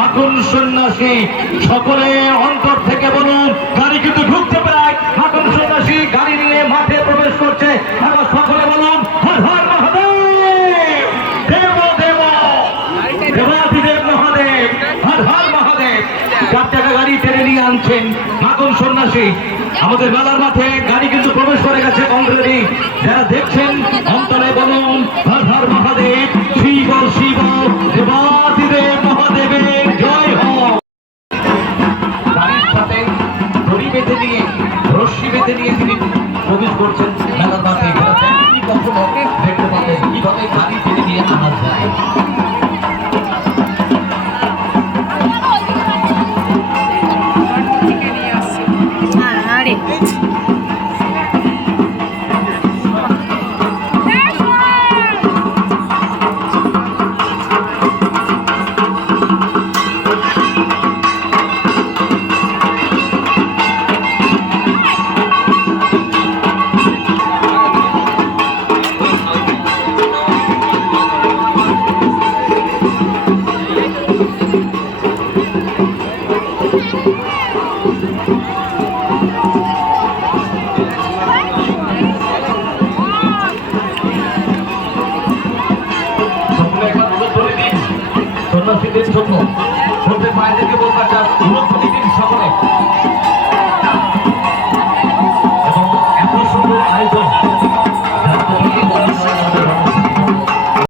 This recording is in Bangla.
মাখন সন্ন্যাসী সকলে অন্তর থেকে বলুন গাড়ি কিন্তু ঢুকতে প্রায় মাখন সন্ন্যাসী গাড়ি নিয়ে মাঠে প্রবেশ করছে এবার সকলে বলুন হর হর মহাদেব দেব দেব দেবাদিদেব মহাদেব হর হর মহাদেব 4 চাকা গাড়ি টেনে নিয়ে আনছেন মাখন সন্ন্যাসী আমাদের মেলার মাঠে গাড়ি কিন্তু প্রবেশ করে গেছে অলরেডি যারা দেখছেন অন্তরে বলুন হর হর মহাদেব শিব শিব দেবাদিদেব মহাদেবের জয় হোক গাড়ির সাথে দড়ি বেঁধে নিয়ে রশ্মি বেঁধে নিয়ে তিনি প্রবেশ করছেন মেলার মাঠে কখনো দেখতে পাবেন কিভাবে গাড়ি টেনে নিয়ে আনা যায় সন্ন্যাসীদের জন্য বলতে মায়েদেরকে বলবার